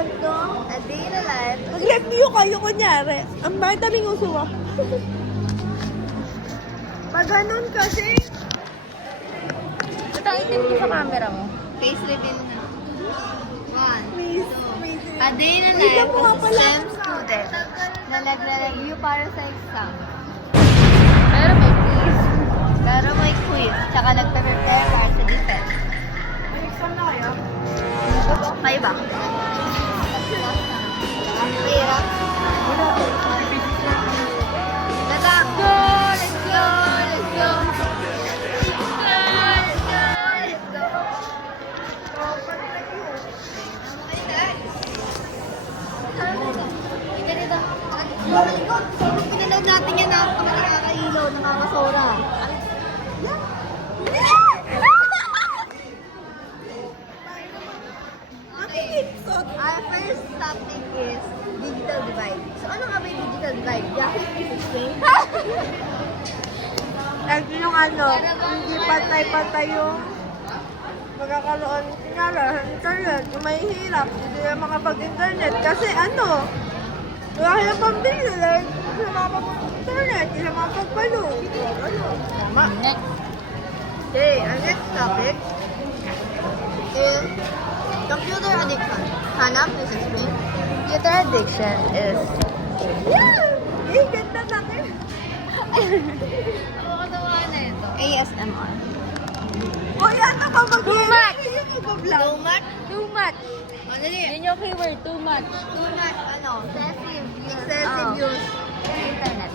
definition ko. A day in a life. Mag-review kayo, kunyari. Ang bakit daming uso mo? Pag ganun kasi, Ito, itim mo sa camera mo. Face reveal na. One. please. A day in a Wait, life ako nga is a pala. STEM student na nagre-review para sa exam. Pero may quiz. Tsaka nagpe-prepare para sa defense. May exam na kaya? Kayo ba? Mahirap. Let's go! Let's go! Let's go! Let's go! Pinanood natin yan na nakakailaw, nakakasora. Okay. Our first topic is digital divide. So ano nga ba yung digital divide? Jackie, please explain. Like yung ano, hindi pantay-pantay yung magkakaroon, kunyari, internet, yung may hirap, hindi na makapag-internet. Kasi ano, wala kayong pambili, like, hindi na makapag-internet, hindi na makapag-palo. Ano? Tama. Next. Okay, our next topic is computer addiction. Hannah, please explain. Computer addiction is... Yeah! Eh, ganda natin. ASMR. O, yan na pa mag- Too much. Too much? Too much. Madali. Yun yung keyword, too much. Too much, ano? Excessive. Excessive use. Internet.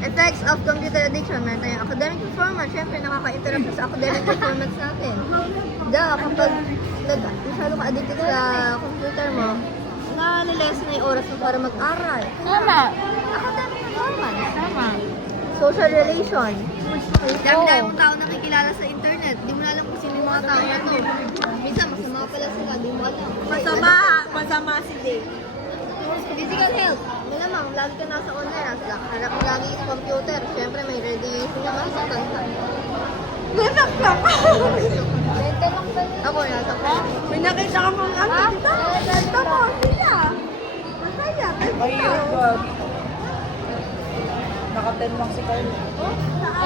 Effects of computer addiction. Meron tayong academic performance. Siyempre, nakaka-interrupt sa academic performance natin. Kapag masyado ka addicted sa computer mo, na-less na yung oras mo para mag-aral. Tama. Academic performance. Tama. Social relation. Dami-dami Oo. mong tao nakikilala sa internet. Di mo na alam kung sino yung mga tao na to. Minsan, masama pala sila. Di mo alam. Masama si Dave. Physical health. Malamang, lagi ka nasa online. Harap mo lagi sa computer. Siyempre, may radiation naman sa kanta. Nanak lang. Mental lang ba yun? Ako, nasa ko. May nakita ka mong ano. Dito mo, sila. Masaya. Mahirap. Naka-10 lang si Carl.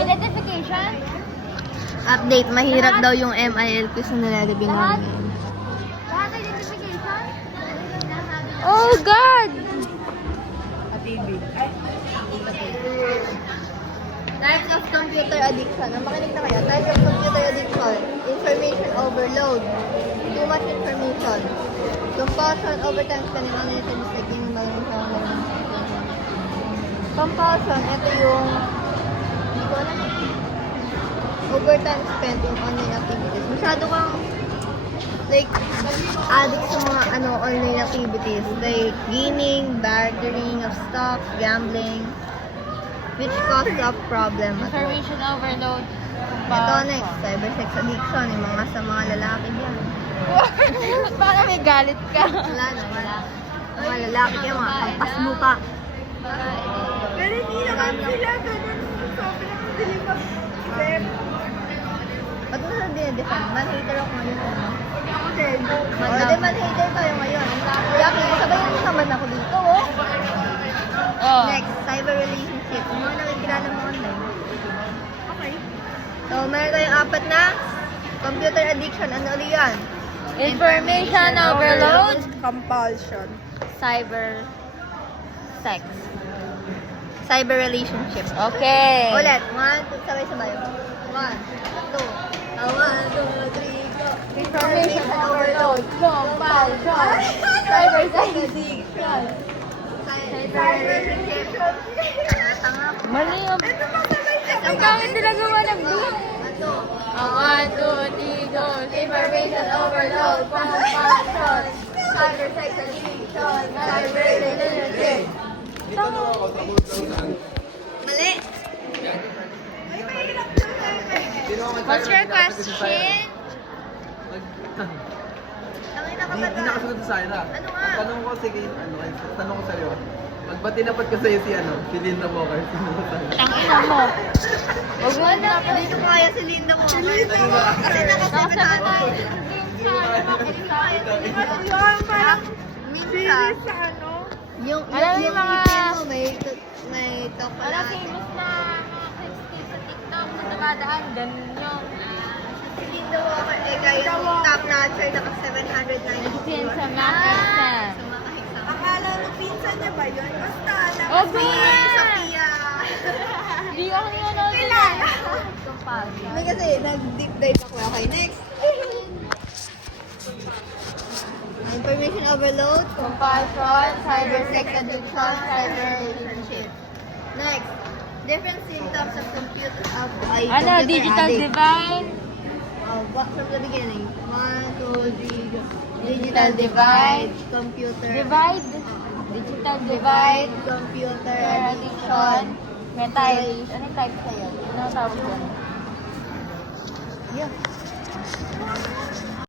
Identification? Update, mahirap daw yung MIL quiz na nilalagay namin. Lahat identification? Oh, God! TV. Ay, Types of computer addiction. Ang makinig na kaya. Types of computer addiction. Information overload. Too much information. Compulsion, overtime spending on it, and mistaking yung bagay sa compulsion, ito yung hindi ko alam. Overtime spent in online activities. Masyado kang like addict sa mga online activities like gaming, bartering of stocks, gambling, which causes a problem. Information overload. Ito next, cybersex addiction, yung mga sa mga lalaki yan. Para may galit ka. Wala na, wala. Mga lalaki yan, mga kampas mo pa. Pero hindi naman sila ganun. Sobrang dilim ang step. Ba't mo sabi na defend? Man-hater ako ngayon. Di man-hater tayo ngayon. Kaya sabayan mo naman ako dito, oh. Oh. Next, cyber relationship. Yung mga nakikilala mo online. Okay. So, meron tayong apat na computer addiction. Ano ulit yan? Information overload. Compulsion. Cyber sex. Cyber relationship. Okay. Ulit. 1, 2, sabay-sabay. 1, 2, 3, go. Information overload. Compulsion. Cyber sex addiction. Cyber relationship. Tanga ko. Mali yung... Ang pangit nila gawa ng blue. Ano? 1, 2, 3, go. Information overload. Compulsion. Cyber sex addiction. Cyber relationship. Mali. What's your question? Tangina ka Hindi ba? nakasunod sa Ira. Ano nga? Tanong ko, sige, tanong ko sa'yo. Pag ba tinapat ko sa'yo si Linda Walker, sino ko sa'yo? Tangina mo. Huwag mo na. Hindi ko kaya si Linda mo. Si Linda mo. Kasi nakasabi tayo. Yun, parang Minsan. sa ano. Yung Alam mo yung mga- ngipin mo, may talk Ano, pala. famous na mga clips sa TikTok na dumadaan. Ganun yung Feeling the Walker, eh, kaya yung top notcher, naka 790 Sin sa Mac exam. Akala mo pinsan niya ba yun? Basta, Oh, Bea! Sophia! Hindi ako nanonood. Kailan? Hindi kasi, nag-deep dive ako. Okay, next. Information overload, compulsion, cyber sex addiction, cyber relationship. Next, different symptoms of Ano, computer digital addict. divide. What from the beginning? 1, 2, 3, go. Digital divide. Computer. Divide. Digital divide. Computer Addiction. addiction. May type. Anong type sa'yo? Anong tawag doon? Yeah.